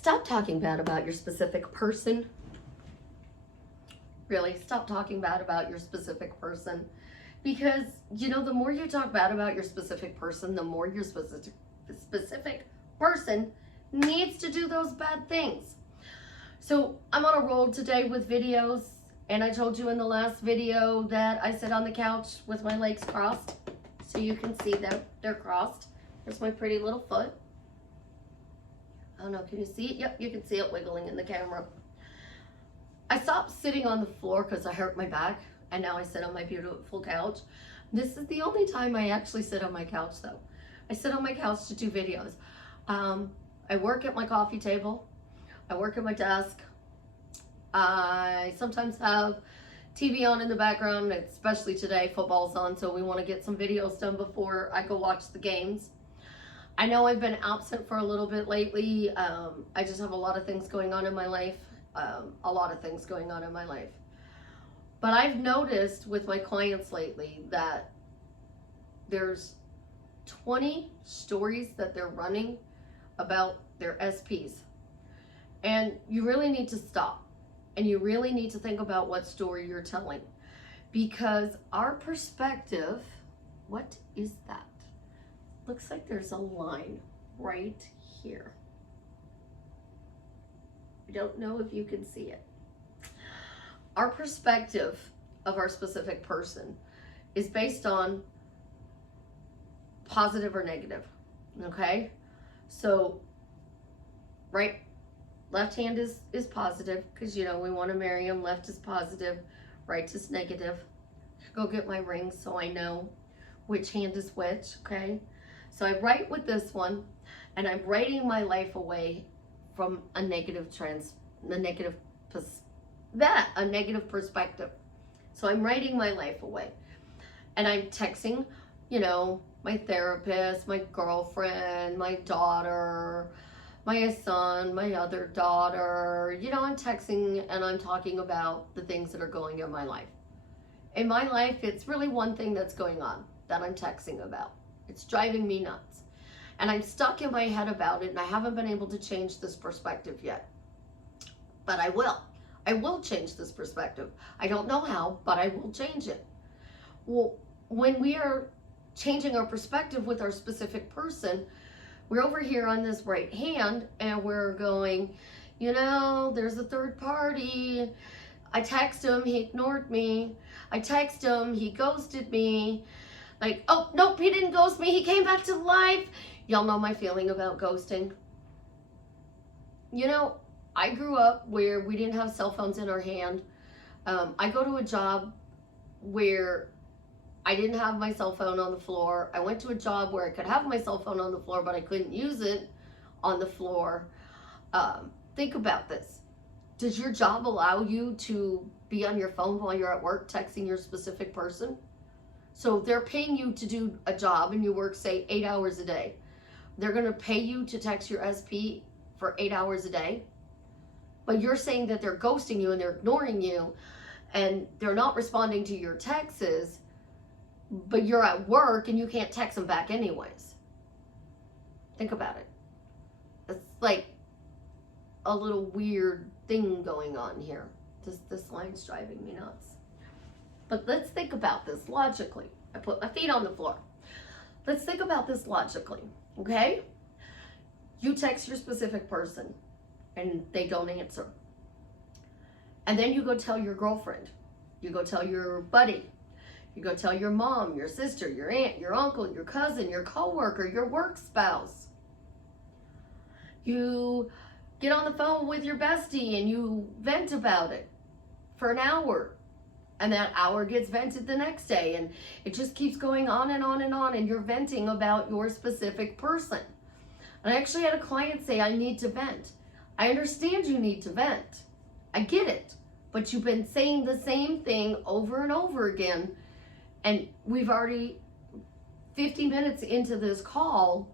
Stop talking bad about your specific person. Really, stop talking bad about your specific person. Because, you know, the more you talk bad about your specific person, the more your specific person needs to do those bad things. So I'm on a roll today with videos, and I told you in the last video that I sit on the couch with my legs crossed, so you can see that they're crossed. There's my pretty little foot. I don't know, can you see it? Yep, you can see it wiggling in the camera. I stopped sitting on the floor because I hurt my back, and now I sit on my beautiful couch. This is the only time I actually sit on my couch, though. I sit on my couch to do videos. I work at my coffee table. I work at my desk. I sometimes have TV on in the background, especially today, football's on, so we want to get some videos done before I go watch the games. I know I've been absent for a little bit lately. I just have a lot of things going on in my life. But I've noticed with my clients lately that there's 20 stories that they're running about their SPs. And you really need to stop. And you really need to think about what story you're telling. Because our perspective, what is that? Looks like there's a line right here. I don't know if you can see it. Our perspective of our specific person is based on positive or negative, okay? So, right, left hand is positive because, you know, we want to marry him. Left is positive, right is negative. Go get my ring so I know which hand is which, okay? So I write with this one, and I'm writing my life away from a negative perspective. So I'm writing my life away. And I'm texting, you know, my therapist, my girlfriend, my daughter, my son, my other daughter. You know, I'm texting and I'm talking about the things that are going on in my life. In my life, it's really one thing that's going on that I'm texting about. It's driving me nuts. And I'm stuck in my head about it, and I haven't been able to change this perspective yet. But I will. I will change this perspective. I don't know how, but I will change it. Well, when we are changing our perspective with our specific person, we're over here on this right hand, and we're going, you know, there's a third party. I text him, he ignored me. I text him, he ghosted me. Like, oh, nope, he didn't ghost me. He came back to life. Y'all know my feeling about ghosting. You know, I grew up where we didn't have cell phones in our hand. I go to a job where I didn't have my cell phone on the floor. I went to a job where I could have my cell phone on the floor, but I couldn't use it on the floor. Think about this. Does your job allow you to be on your phone while you're at work texting your specific person? So they're paying you to do a job, and you work, say, 8 hours a day. They're going to pay you to text your SP for 8 hours a day. But you're saying that they're ghosting you and they're ignoring you and they're not responding to your texts, but you're at work and you can't text them back anyways. Think about it. It's like a little weird thing going on here. This line's driving me nuts. But let's think about this logically. I put my feet on the floor. Let's think about this logically, okay? You text your specific person and they don't answer. And then you go tell your girlfriend. You go tell your buddy. You go tell your mom, your sister, your aunt, your uncle, your cousin, your coworker, your work spouse. You get on the phone with your bestie and you vent about it for an hour. And that hour gets vented the next day, and it just keeps going on and on and on, and you're venting about your specific person. And I actually had a client say, I need to vent. I understand you need to vent. I get it. But you've been saying the same thing over and over again, and we've already 50 minutes into this call,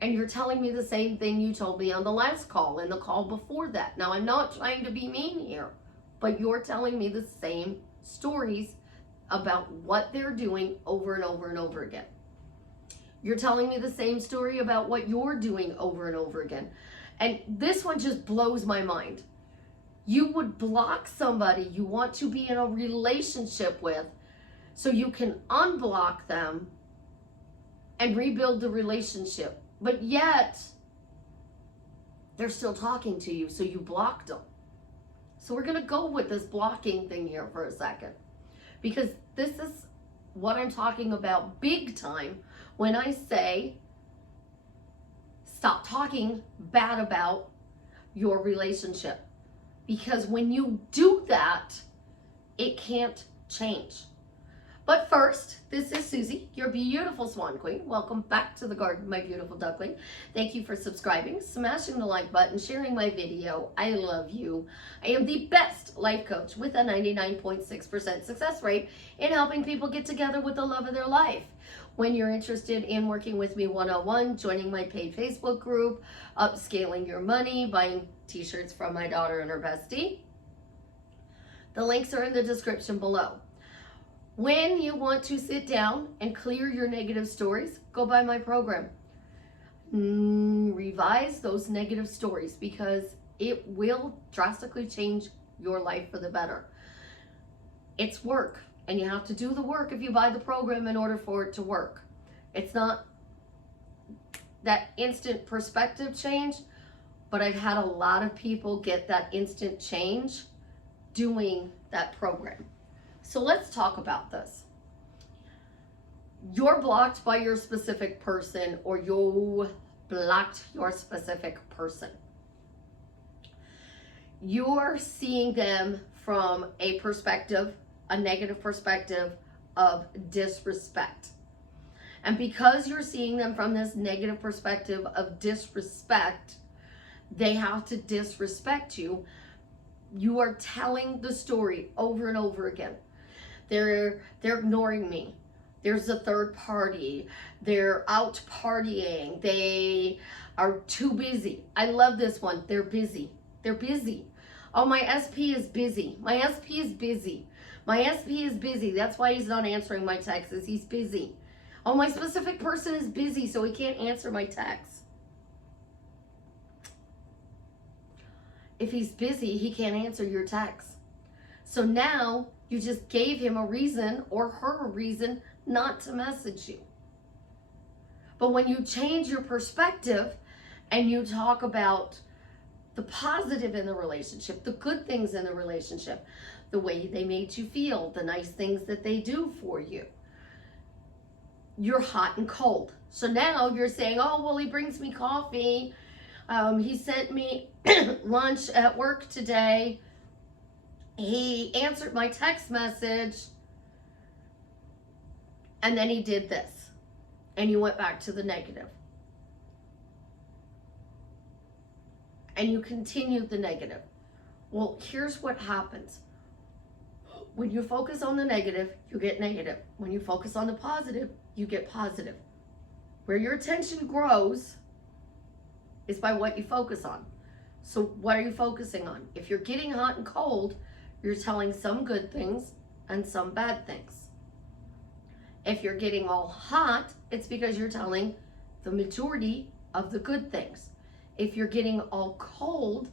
and you're telling me the same thing you told me on the last call and the call before that. Now, I'm not trying to be mean here, but you're telling me the same stories about what they're doing over and over and over again. You're telling me the same story about what you're doing over and over again. And this one just blows my mind. You would block somebody you want to be in a relationship with so you can unblock them and rebuild the relationship. But yet, they're still talking to you, so you blocked them. So we're going to go with this blocking thing here for a second. Because this is what I'm talking about big time when I say stop talking bad about your relationship. Because when you do that, it can't change. But first, this is Susie, your beautiful Swan Queen. Welcome back to the garden, my beautiful duckling. Thank you for subscribing, smashing the like button, sharing my video. I love you. I am the best life coach with a 99.6% success rate in helping people get together with the love of their life. When you're interested in working with me one-on-one, joining my paid Facebook group, upscaling your money, buying t-shirts from my daughter and her bestie, the links are in the description below. When you want to sit down and clear your negative stories, go by my program. Revise those negative stories because it will drastically change your life for the better. It's work, and you have to do the work if you buy the program in order for it to work. It's not that instant perspective change, but I've had a lot of people get that instant change doing that program. So let's talk about this. You're blocked by your specific person, or you blocked your specific person. You're seeing them from a perspective, a negative perspective of disrespect. And because you're seeing them from this negative perspective of disrespect, they have to disrespect you. You are telling the story over and over again. They're ignoring me. There's a third party. They're out partying. They are too busy. I love this one. They're busy. They're busy. Oh, my SP is busy. My SP is busy. My SP is busy. That's why he's not answering my texts. He's busy. Oh, my specific person is busy, so he can't answer my texts. If he's busy, he can't answer your texts. So now you just gave him a reason or her a reason not to message you. But when you change your perspective and you talk about the positive in the relationship, the good things in the relationship, the way they made you feel, the nice things that they do for you, you're hot and cold. So now you're saying, oh, well, he brings me coffee. He sent me lunch at work today. He answered my text message, and then he did this, and you went back to the negative. And you continued the negative. Well, here's what happens. When you focus on the negative, you get negative. When you focus on the positive, you get positive. Where your attention grows is by what you focus on. So what are you focusing on? If you're getting hot and cold, you're telling some good things and some bad things. If you're getting all hot, it's because you're telling the majority of the good things. If you're getting all cold,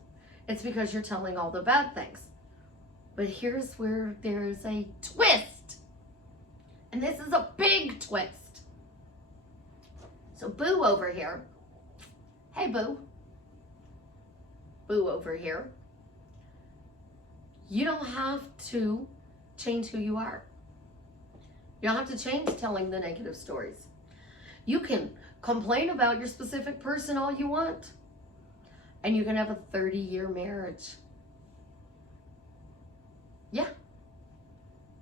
it's because you're telling all the bad things. But here's where there's a twist. And this is a big twist. So Boo over here. Hey, Boo. Boo over here. You don't have to change who you are. You don't have to change telling the negative stories. You can complain about your specific person all you want. And you can have a 30-year marriage. Yeah.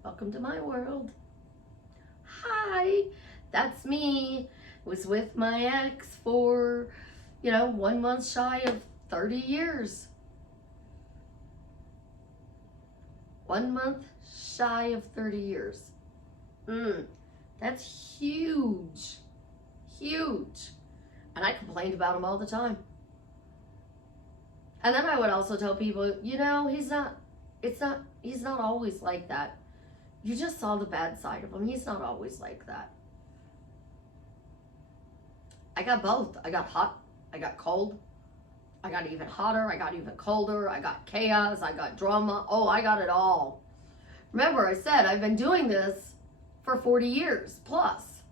Welcome to my world. Hi, that's me. Was with my ex for, 1 month shy of 30 years. 1 month shy of 30 years. That's huge. Huge. And I complained about him all the time. And then I would also tell people, he's not always like that. You just saw the bad side of him. He's not always like that. I got both. I got hot, I got cold, I got even hotter, I got even colder, I got chaos, I got drama. Oh, I got it all. Remember, I said I've been doing this for 40 years plus.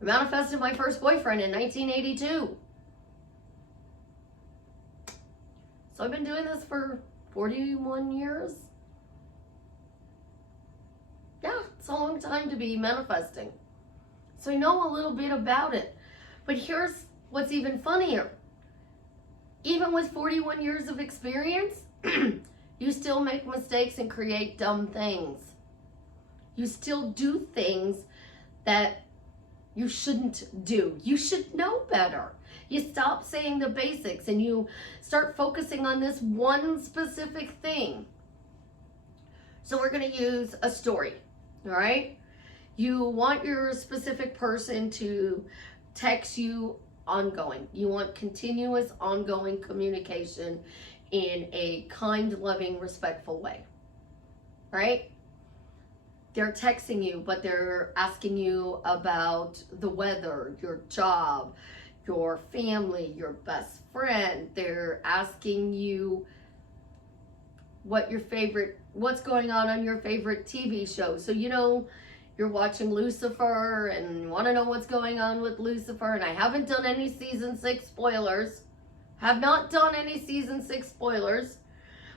I manifested my first boyfriend in 1982. So I've been doing this for 41 years. Yeah, it's a long time to be manifesting. So I know a little bit about it. But here's what's even funnier. Even with 41 years of experience, you still make mistakes and create dumb things. You still do things that you shouldn't do. You should know better. You stop saying the basics and you start focusing on this one specific thing. So we're going to use a story, all right? You want your specific person to text you ongoing. You want continuous, ongoing communication in a kind, loving, respectful way, right? They're texting you, but they're asking you about the weather, your job, your family, your best friend. They're asking you what's going on your favorite TV show. So, you know, you're watching Lucifer and want to know what's going on with Lucifer. And I haven't done any season 6 spoilers. Have not done any season 6 spoilers.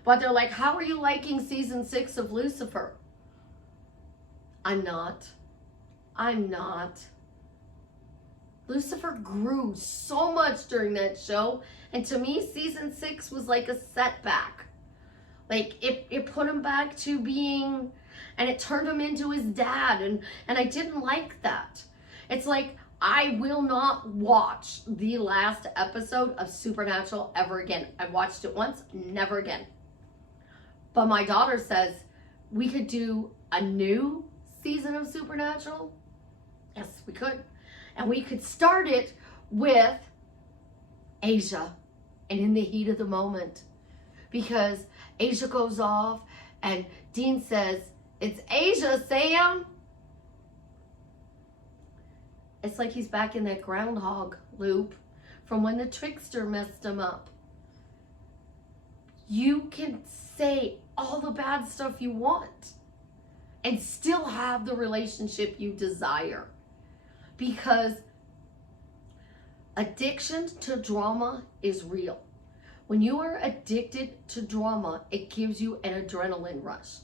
But they're like, how are you liking season 6 of Lucifer? I'm not. Lucifer grew so much during that show. And to me, season 6 was like a setback. Like it put him back to being, and it turned him into his dad. And I didn't like that. It's like, I will not watch the last episode of Supernatural ever again. I watched it once, never again. But my daughter says we could do a new season of Supernatural. Yes, we could. And we could start it with Asia and in the heat of the moment. Because Asia goes off and Dean says, "It's Asia, Sam." It's like he's back in that groundhog loop from when the trickster messed him up. You can say all the bad stuff you want and still have the relationship you desire. Because addiction to drama is real. When you are addicted to drama, it gives you an adrenaline rush.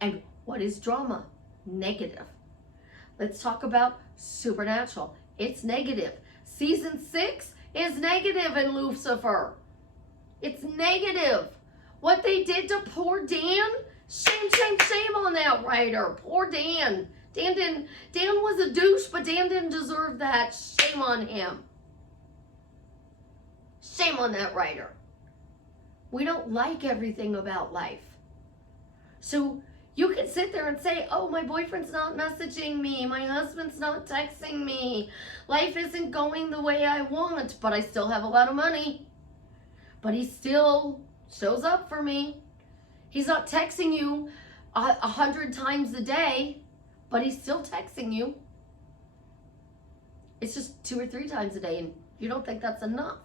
And what is drama? Negative. Let's talk about Supernatural. It's negative. Season 6 is negative in Lucifer. It's negative. What they did to poor Dan, shame, shame, shame on that writer. Poor Dan. Dan was a douche, but Dan didn't deserve that. Shame on him. Shame on that writer. We don't like everything about life. So you can sit there and say, oh, my boyfriend's not messaging me. My husband's not texting me. Life isn't going the way I want, but I still have a lot of money. But he still shows up for me. He's not texting you 100 times a day, but he's still texting you. It's just 2 or 3 times a day, and you don't think that's enough.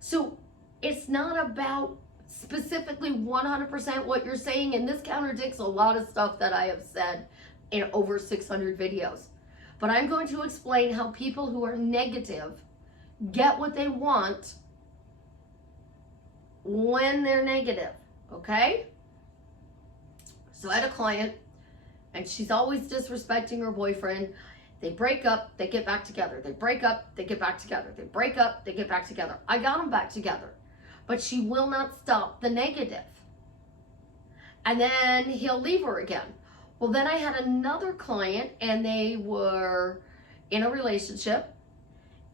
So it's not about specifically 100% what you're saying, and this contradicts a lot of stuff that I have said in over 600 videos. But I'm going to explain how people who are negative get what they want when they're negative, okay? So I had a client, and she's always disrespecting her boyfriend. They break up, they get back together. They break up, they get back together. They break up, they get back together. I got them back together. But she will not stop the negative. And then he'll leave her again. Well, then I had another client, and they were in a relationship,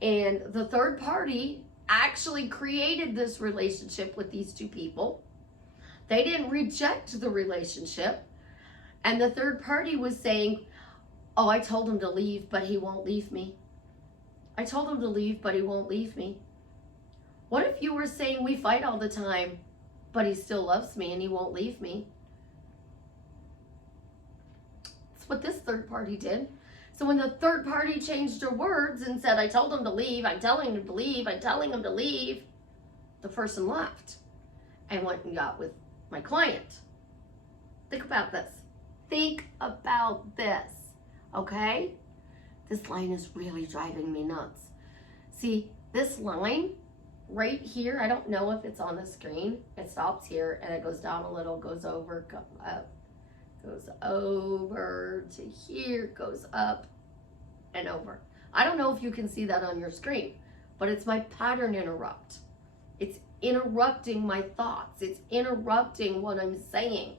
and the third party actually created this relationship with these 2 people. They didn't reject the relationship, and the third party was saying, oh, I told him to leave, but he won't leave me. I told him to leave, but he won't leave me. What if you were saying we fight all the time, but he still loves me and he won't leave me? That's what this third party did. So when the third party changed her words and said, I told him to leave, I'm telling him to leave, I'm telling him to leave, the person left and went and got with my client. Think about this. Think about this, okay? This line is really driving me nuts. See, this line right here, I don't know if it's on the screen. It stops here and it goes down a little, goes over, goes up, goes over to here, goes up and over. I don't know if you can see that on your screen, but it's my pattern interrupt. It's interrupting my thoughts. It's interrupting what I'm saying.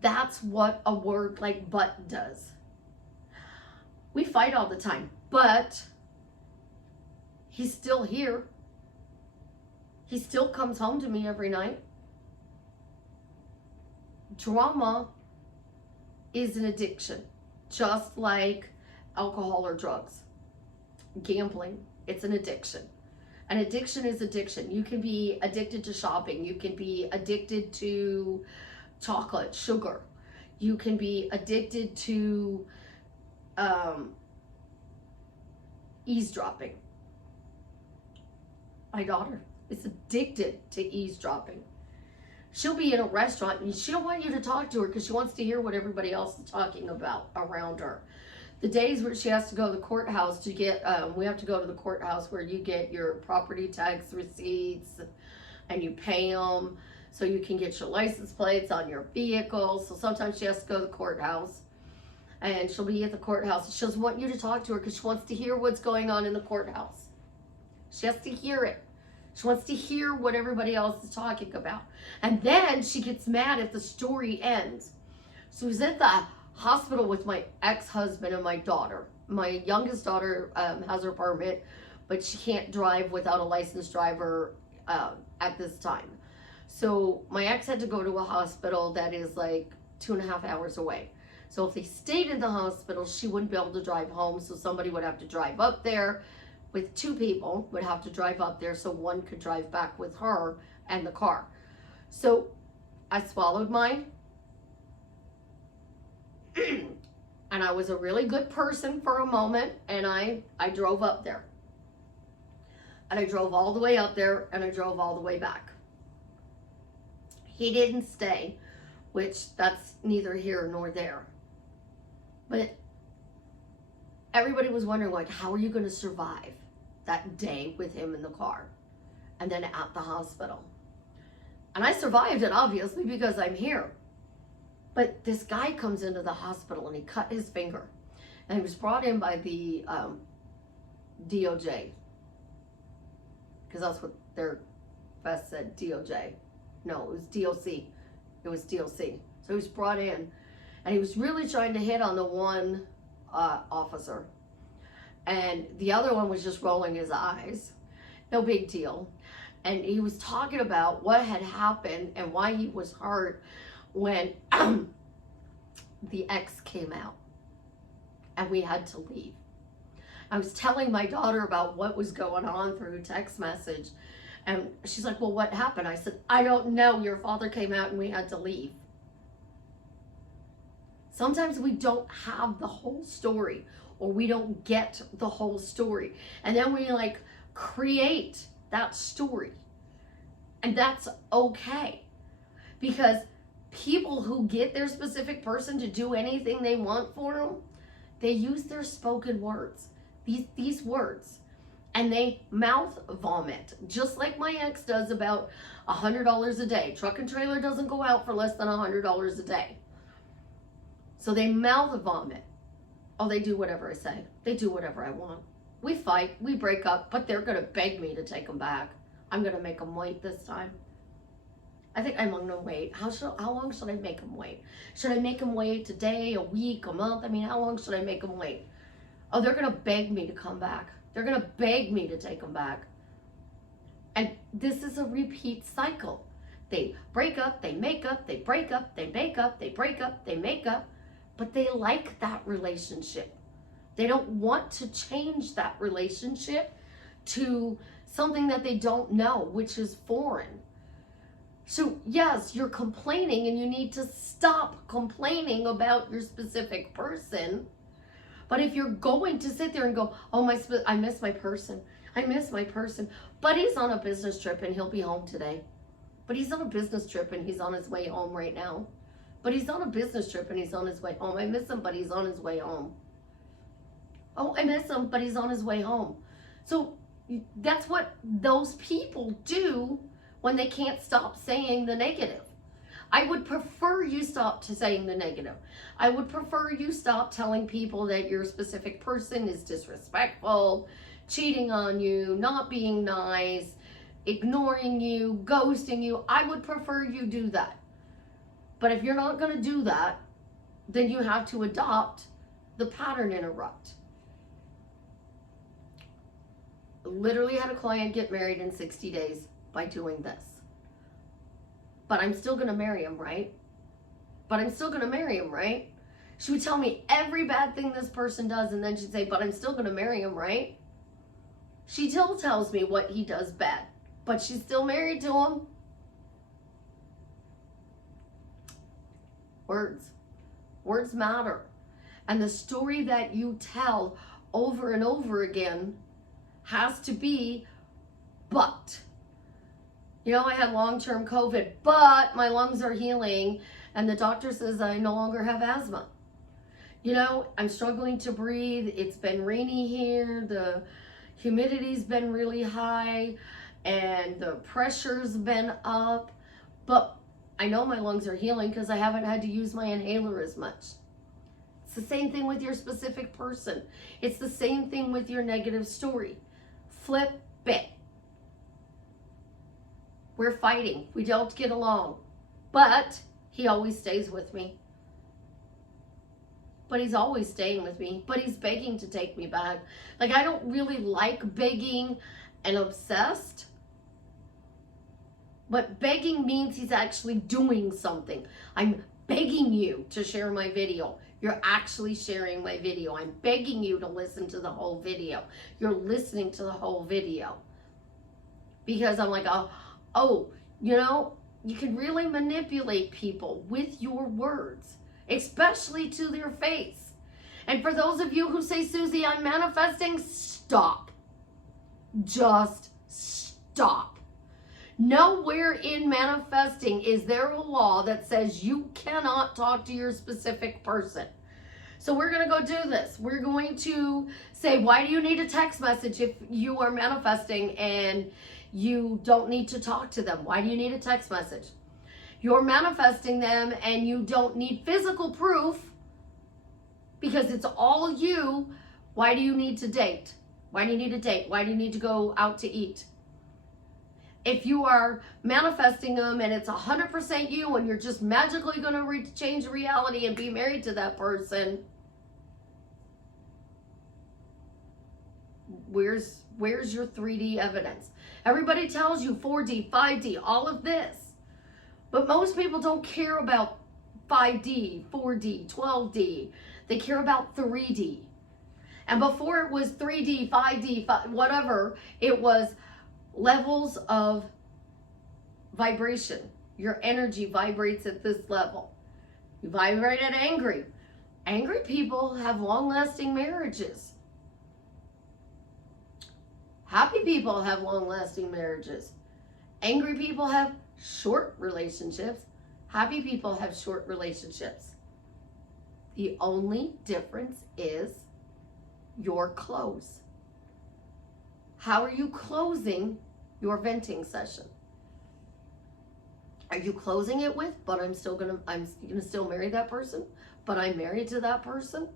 That's what a word like but does. We fight all the time, but he's still here. He still comes home to me every night. Drama is an addiction, just like alcohol or drugs. Gambling, it's an addiction. An addiction is addiction. You can be addicted to shopping. You can be addicted to chocolate, sugar. You can be addicted to eavesdropping. My daughter is addicted to eavesdropping. She'll be in a restaurant and she don't want you to talk to her because she wants to hear what everybody else is talking about around her. The days where she has to go to the courthouse to get, we have to go to the courthouse where you get your property tax receipts and you pay them so you can get your license plates on your vehicle. So sometimes she has to go to the courthouse and she'll be at the courthouse. She doesn't want you to talk to her because she wants to hear what's going on in the courthouse. She has to hear it. She wants to hear what everybody else is talking about. And then she gets mad if the story ends. So I was at the hospital with my ex-husband and my daughter. My youngest daughter has her permit, but she can't drive without a licensed driver at this time. So my ex had to go to a hospital that is like 2.5 hours away. So if they stayed in the hospital, she wouldn't be able to drive home. So somebody would have to drive up there with 2 people, would have to drive up there so one could drive back with her and the car. So I swallowed mine. And I was a really good person for a moment, and I drove up there. And I drove all the way up there, and I drove all the way back. He didn't stay, which that's neither here nor there. But everybody was wondering, like, how are you going to survive that day with him in the car and then at the hospital? And I survived it, obviously, because I'm here. But this guy comes into the hospital and he cut his finger. And he was brought in by the DOJ. Because that's what their vest said, DOJ. No, it was DOC. It was DOC. So he was brought in. And he was really trying to hit on the one officer. And the other one was just rolling his eyes. No big deal. And he was talking about what had happened and why he was hurt when the ex came out and we had to leave. I was telling my daughter about what was going on through text message, and she's like, well, what happened? I said, I don't know. Your father came out and we had to leave. Sometimes we don't have the whole story, or we don't get the whole story. And then we like create that story. And that's okay. Because people who get their specific person to do anything they want for them, they use their spoken words, these words, and they mouth vomit, just like my ex does about $100 a day. Truck and trailer doesn't go out for less than $100 a day. So they mouth vomit. Oh, they do whatever I say. They do whatever I want. We fight, we break up, but they're gonna beg me to take them back. I'm gonna make them wait this time. I think I'm gonna wait. How long should I make them wait? Should I make them wait a day, a week, a month? I mean, how long should I make them wait? Oh, they're gonna beg me to come back. They're gonna beg me to take them back. And this is a repeat cycle. They break up, they make up, they break up, they make up, they break up, they make up, but they like that relationship. They don't want to change that relationship to something that they don't know, which is foreign. So yes, you're complaining and you need to stop complaining about your specific person, But if you're going to sit there and go, oh, I miss my person. I miss my person. But he's on a business trip and he'll be home today. But he's on a business trip and he's on his way home right now. But he's on a business trip and he's on his way home. I miss him, but he's on his way home. Oh, I miss him, but he's on his way home. So that's what those people do when they can't stop saying the negative. I would prefer you stop saying the negative. I would prefer you stop telling people that your specific person is disrespectful, cheating on you, not being nice, ignoring you, ghosting you. I would prefer you do that. But if you're not going to do that, then you have to adopt the pattern interrupt. Literally had a client get married in 60 days by doing this. But I'm still going to marry him, right? But I'm still going to marry him, right? She would tell me every bad thing this person does, and then she'd say, but I'm still going to marry him, right? She still tells me what he does bad, but she's still married to him. Words. Words matter. And the story that you tell over and over again has to be, but. You know, I had long-term COVID, but my lungs are healing, and the doctor says I no longer have asthma. You know, I'm struggling to breathe. It's been rainy here. The humidity's been really high, and the pressure's been up. But I know my lungs are healing because I haven't had to use my inhaler as much. It's the same thing with your specific person. It's the same thing with your negative story. Flip it. We're fighting. We don't get along. But he always stays with me. But he's always staying with me. But he's begging to take me back. Like, I don't really like begging and obsessed. But begging means he's actually doing something. I'm begging you to share my video. You're actually sharing my video. I'm begging you to listen to the whole video. You're listening to the whole video. Because I'm like, oh, you know, you can really manipulate people with your words, especially to their face. And for those of you who say, Suzie, I'm manifesting, stop. Just stop. Nowhere in manifesting is there a law that says you cannot talk to your specific person. So we're going to go do this. We're going to say, why do you need a text message if you are manifesting and you don't need to talk to them? Why do you need a text message? You're manifesting them and you don't need physical proof because it's all you. Why do you need to date? Why do you need a date? Why do you need to go out to eat? If you are manifesting them and it's 100% you and you're just magically going to change reality and be married to that person, where's your 3D evidence? Everybody tells you 4D, 5D, all of this. But most people don't care about 5D, 4D, 12D. They care about 3D. And before it was 3D, 5D, whatever, it was levels of vibration. Your energy vibrates at this level. You vibrate at angry. Angry people have long-lasting marriages. Happy people have long-lasting marriages. Angry people have short relationships. Happy people have short relationships. The only difference is your close. How are you closing your venting session? Are you closing it with, but I'm gonna still marry that person, but I'm married to that person,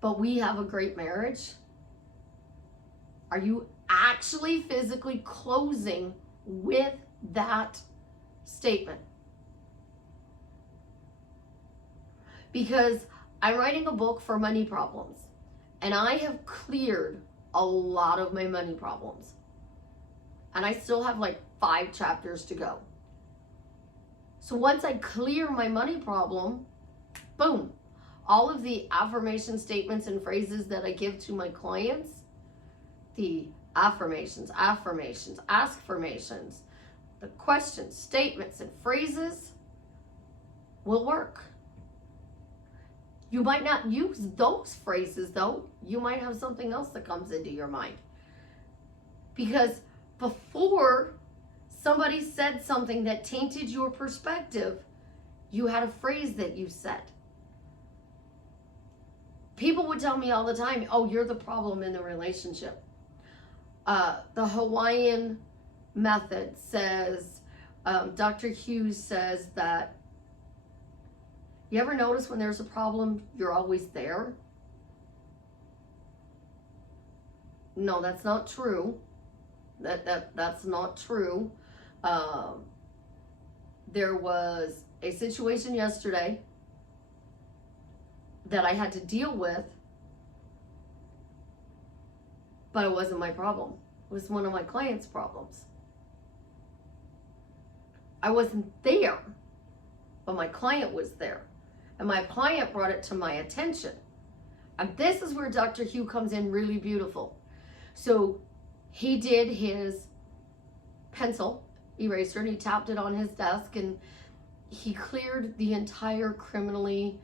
but we have a great marriage? Are you actually physically closing with that statement? Because I'm writing a book for money problems, and I have cleared a lot of my money problems. And I still have like 5 chapters to go. So once I clear my money problem, boom, all of the affirmation statements and phrases that I give to my clients, the affirmations, askformations, the questions, statements, and phrases will work. You might not use those phrases though. You might have something else that comes into your mind. Because before somebody said something that tainted your perspective, you had a phrase that you said. People would tell me all the time, oh, you're the problem in the relationship. The Hawaiian method says, Dr. Hughes says that, you ever notice when there's a problem, you're always there? No, that's not true. That's not true. There was a situation yesterday that I had to deal with, but it wasn't my problem. It was one of my clients' problems. I wasn't there, but my client was there. And my client brought it to my attention. And this is where Dr. Hugh comes in really beautiful. So he did his pencil eraser and he tapped it on his desk and he cleared the entire criminally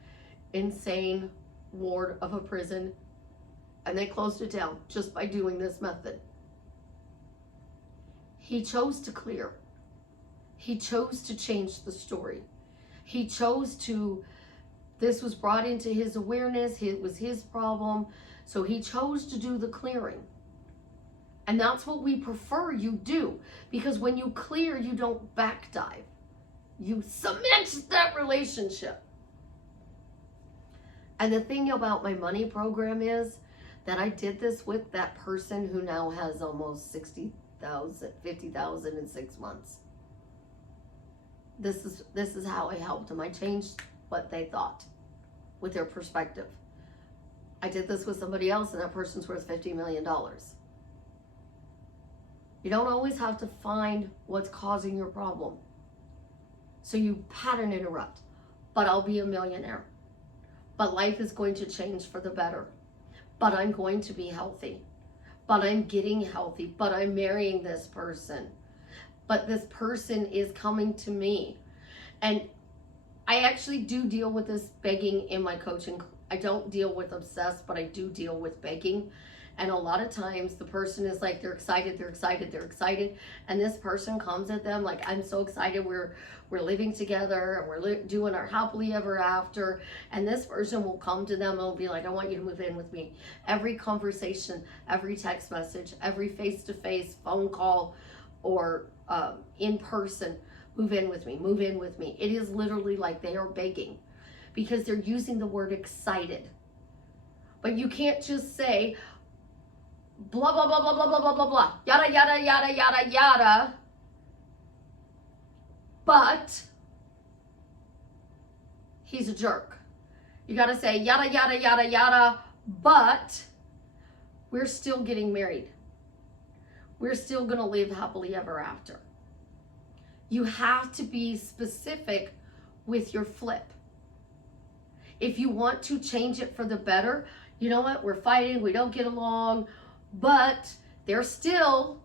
insane ward of a prison, and they closed it down just by doing this method. He chose to clear. He chose to change the story. He chose to, this was brought into his awareness, it was his problem, so he chose to do the clearing. And that's what we prefer you do, because when you clear, you don't back dive. You cement that relationship. And the thing about my money program is that I did this with that person who now has almost 60,000, 50,000 in 6 months. This is how I helped them. I changed what they thought with their perspective. I did this with somebody else and that person's worth $50 million. You don't always have to find what's causing your problem. So you pattern interrupt. But I'll be a millionaire. But life is going to change for the better. But I'm going to be healthy. But I'm getting healthy. But I'm marrying this person. But this person is coming to me. And I actually do deal with this begging in my coaching. I don't deal with obsessed, but I do deal with begging. And a lot of times the person is like, they're excited, they're excited, they're excited. And this person comes at them like, I'm so excited, we're living together and we're doing our happily ever after. And this person will come to them and will be like, I want you to move in with me. Every conversation, every text message, every face-to-face phone call or in person, move in with me, move in with me. It is literally like they are begging because they're using the word excited. But you can't just say, blah, blah, blah, blah, blah, blah, blah, blah, blah, yada, yada, yada, yada, yada. But he's a jerk. You got to say yada, yada, yada, yada, but we're still getting married. We're still going to live happily ever after. You have to be specific with your flip. If you want to change it for the better, you know what? We're fighting, we don't get along, but they're still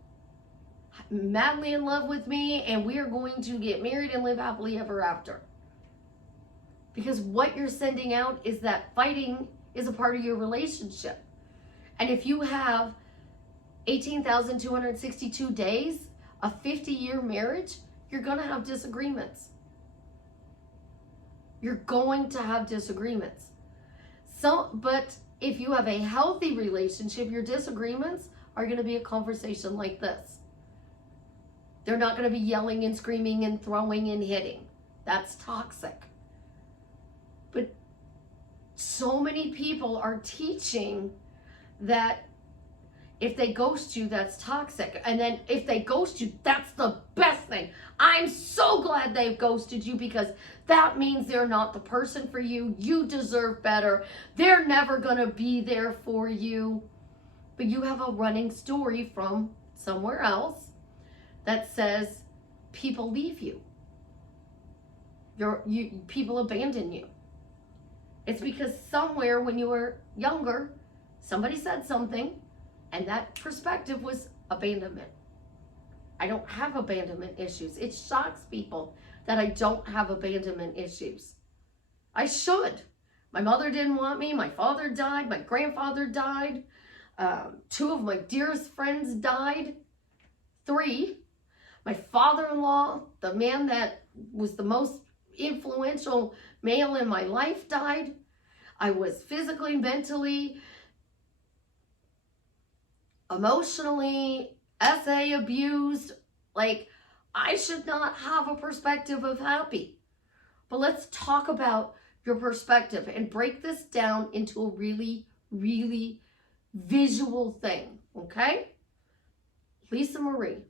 madly in love with me and we are going to get married and live happily ever after. Because what you're sending out is that fighting is a part of your relationship. And if you have 18,262 days, a 50-year marriage, you're going to have disagreements. You're going to have disagreements. But if you have a healthy relationship, your disagreements are going to be a conversation like this. They're not going to be yelling and screaming and throwing and hitting. That's toxic. But so many people are teaching that if they ghost you, that's toxic. And then if they ghost you, that's the best thing. I'm so glad they've ghosted you because that means they're not the person for you. You deserve better. They're never going to be there for you. But you have a running story from somewhere else that says people leave you. People abandon you. It's because somewhere when you were younger, somebody said something and that perspective was abandonment. I don't have abandonment issues. It shocks people that I don't have abandonment issues. I should. My mother didn't want me. My father died. My grandfather died. 2 of my dearest friends died. 3. My father-in-law, the man that was the most influential male in my life, died. I was physically, mentally, emotionally, abused. Like, I should not have a perspective of happy. But let's talk about your perspective and break this down into a really, really visual thing, okay? Lisa Marie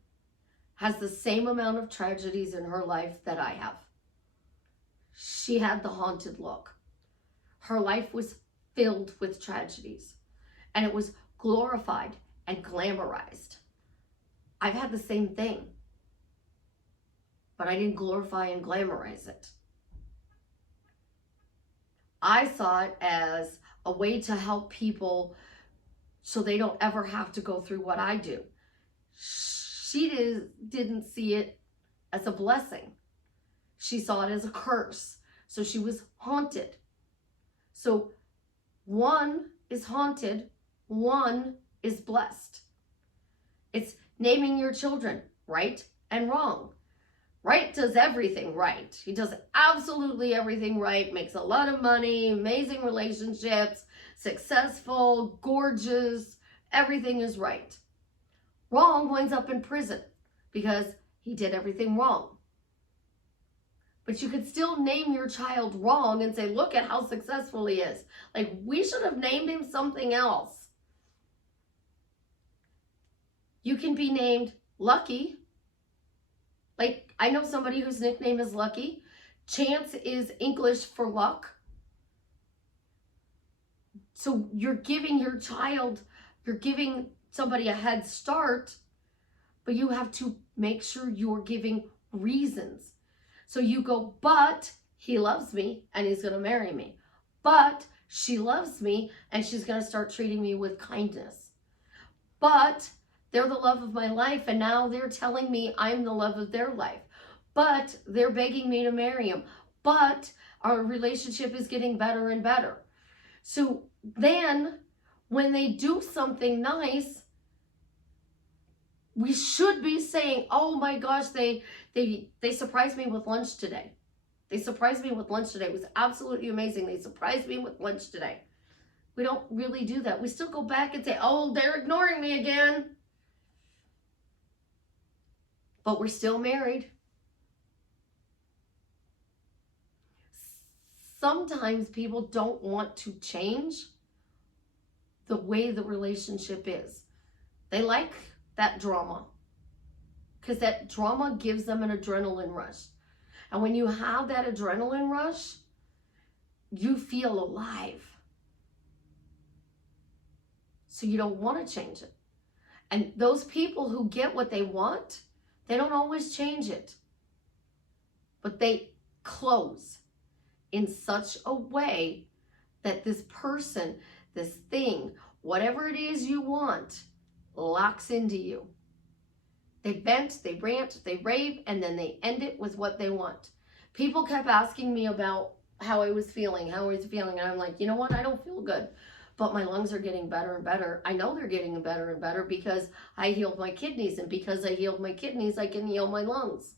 has the same amount of tragedies in her life that I have. She had the haunted look. Her life was filled with tragedies, and it was glorified and glamorized. I've had the same thing, but I didn't glorify and glamorize it. I saw it as a way to help people so they don't ever have to go through what I do. She didn't see it as a blessing. She saw it as a curse. So she was haunted. So one is haunted, one is blessed. It's naming your children right and wrong. Right does everything right. He does absolutely everything right, makes a lot of money, amazing relationships, successful, gorgeous, everything is right. Wrong winds up in prison because he did everything wrong. But you could still name your child wrong and say, look at how successful he is. Like, we should have named him something else. You can be named Lucky. Like, I know somebody whose nickname is Lucky. Chance is English for luck. So you're giving your child, you're giving somebody a head start, but you have to make sure you're giving reasons. So you go, but he loves me and he's going to marry me. But she loves me and she's going to start treating me with kindness. But they're the love of my life, and now they're telling me I'm the love of their life. But they're begging me to marry him. But our relationship is getting better and better. So then when they do something nice, we should be saying, oh my gosh, they surprised me with lunch today. They surprised me with lunch today. It was absolutely amazing. They surprised me with lunch today. We don't really do that. We still go back and say, oh, they're ignoring me again. But we're still married. Sometimes people don't want to change the way the relationship is. They like that drama because that drama gives them an adrenaline rush. And when you have that adrenaline rush, you feel alive. So you don't want to change it. And those people who get what they want, they don't always change it. But they close in such a way that this person, this thing, whatever it is you want, locks into you. They vent, they rant, they rave, and then they end it with what they want. People kept asking me about how I was feeling, and I'm like, you know what? I don't feel good, but my lungs are getting better and better. I know they're getting better and better because I healed my kidneys, and because I healed my kidneys, I can heal my lungs.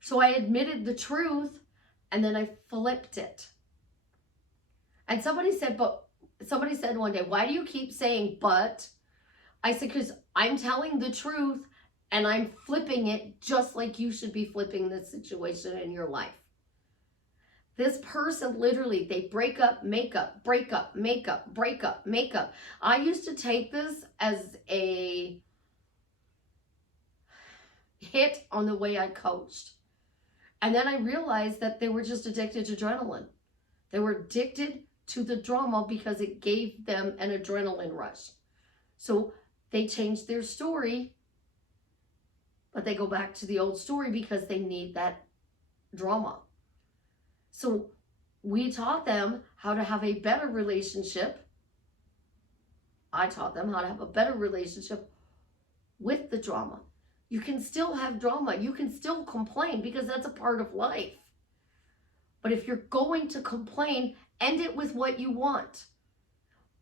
So I admitted the truth, and then I flipped it. And somebody said one day, why do you keep saying but? I said, because I'm telling the truth and I'm flipping it just like you should be flipping this situation in your life. This person literally, they break up, make up, break up, make up, break up, make up. I used to take this as a hit on the way I coached. And then I realized that they were just addicted to adrenaline. They were addicted to the drama because it gave them an adrenaline rush. So they changed their story, but they go back to the old story because they need that drama. So we taught them how to have a better relationship. I taught them how to have a better relationship with the drama. You can still have drama. You can still complain because that's a part of life. But if you're going to complain End it with what you want.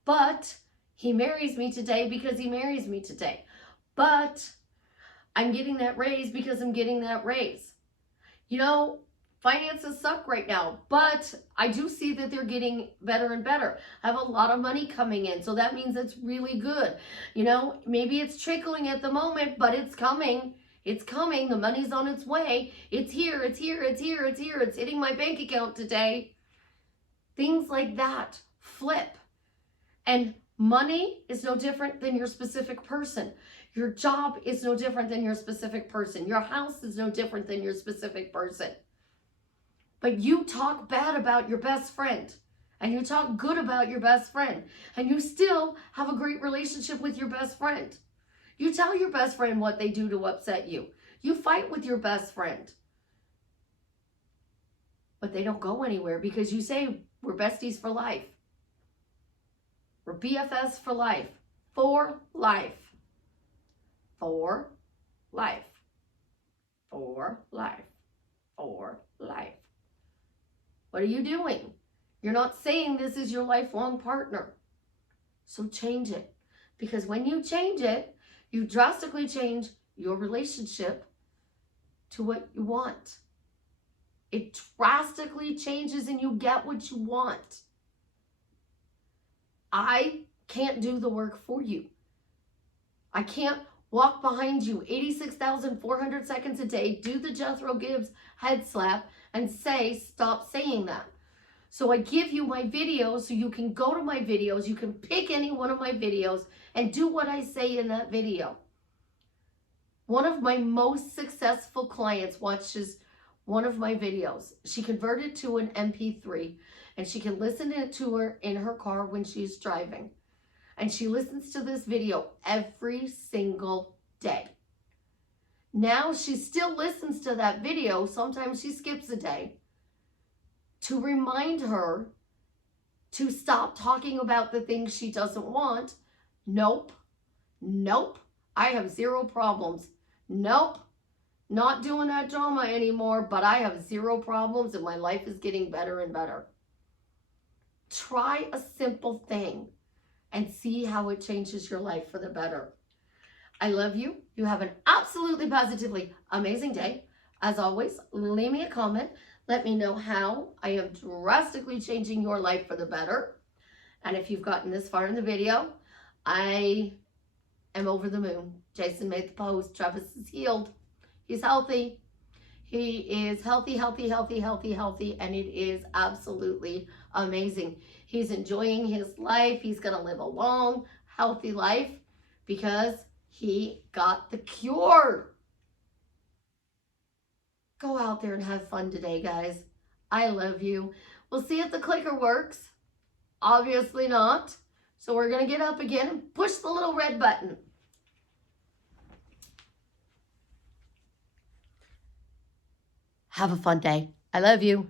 But he marries me today because he marries me today. But I'm getting that raise because I'm getting that raise. You know, finances suck right now, but I do see that they're getting better and better. I have a lot of money coming in, so that means it's really good. You know, maybe it's trickling at the moment, but it's coming. It's coming. The money's on its way. It's here. It's here. It's here. It's here. It's hitting my bank account today. Things like that. Flip. And money is no different than your specific person. Your job is no different than your specific person. Your house is no different than your specific person. But you talk bad about your best friend, and you talk good about your best friend, and you still have a great relationship with your best friend. You tell your best friend what they do to upset you. You fight with your best friend. But they don't go anywhere because you say, we're besties for life. We're BFS for life. For life. For life. For life. For life. What are you doing? You're not saying this is your lifelong partner. So change it. Because when you change it, you drastically change your relationship to what you want. It drastically changes and you get what you want. I can't do the work for you. I can't walk behind you 86,400 seconds a day, do the Jethro Gibbs head slap, and say, stop saying that. So I give you my videos so you can go to my videos, you can pick any one of my videos and do what I say in that video. One of my most successful clients watches one of my videos. She converted to an MP3 and she can listen to her in her car when she's driving. And she listens to this video every single day. Now she still listens to that video. Sometimes she skips a day to remind her to stop talking about the things she doesn't want. Nope. Nope. I have zero problems. Nope. Not doing that drama anymore, but I have zero problems and my life is getting better and better. Try a simple thing and see how it changes your life for the better. I love you. You have an absolutely positively amazing day. As always, leave me a comment. Let me know how I am drastically changing your life for the better. And if you've gotten this far in the video, I am over the moon. Jason made the post. Travis is healed. He's healthy. He is healthy, healthy, healthy, healthy, healthy, and it is absolutely amazing. He's enjoying his life. He's going to live a long, healthy life because he got the cure. Go out there and have fun today, guys. I love you. We'll see if the clicker works. Obviously not. So we're going to get up again and push the little red button. Have a fun day. I love you.